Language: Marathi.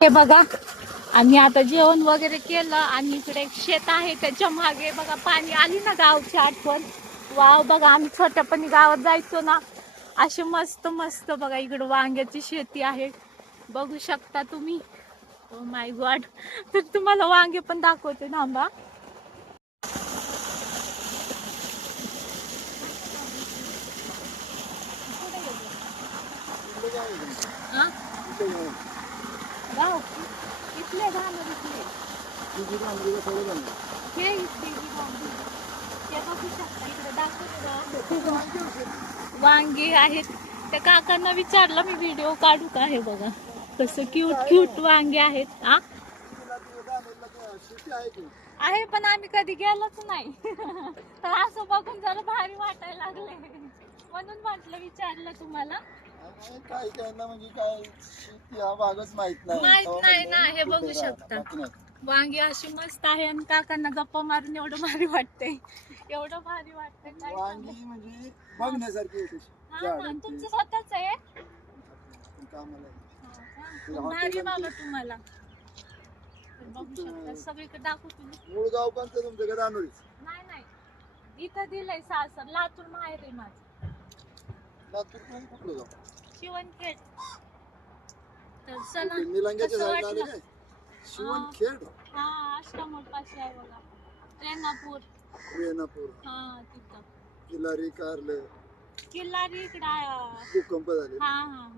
हे बघा आम्ही आता जेवण वगैरे केलं आणि इकडे एक शेत आहे त्याच्या मागे बघा पाणी आली ना गावची आठवण. वाव बघा आम्ही छोट्यापणी गावात जायचो ना असे मस्त मस्त बघा इकडे वांग्याची शेती आहे बघू शकता तुम्ही. Oh my God. तर तुम्हाला वांगे पण दाखवते थांबा. गाव इथले घालर इथले हे इथले ते बघू शकता इकडे दाखवते वांगी आहेत. त्या काकांना विचारलं मी व्हिडिओ काढू का. हे बघा कसं क्यूट क्यूट वांगे आहेत. आहे पण आम्ही कधी गेलोच नाही. तर असं बघून जरा भारी वाटायला लागले म्हणून म्हटलं विचारलं तुम्हाला. काही काहींना म्हणजे काय शेती हा भागच माहित नाही ना. हे बघू शकता वांगी अशी मस्त आहे आणि काकांना गप्पा मारून एवढं भारी वाटतंय. एवढं भारी वाटतंय वांगी म्हणजे बघण्यासारखी तुमचं स्वतःच आहे. भारी बाबा तुम्हाला बघू शकता सगळीकडे दाखवतो. मूळ गाव कोणतं तुमचं का दानोळीच? नाही इथं दिलंय सासर. लातूर माहेर आहे माझं. लातूर कुठलं गाव? शिवणखेड. तर चला निलंग्याच्या साईडला आले काय? शिवणखेड हा आश्रमोड पाशी आहे बघा. रेणापूर हा तिथं. किल्लारी कारलं किल्लारी इकडं भूकंप झाले. हा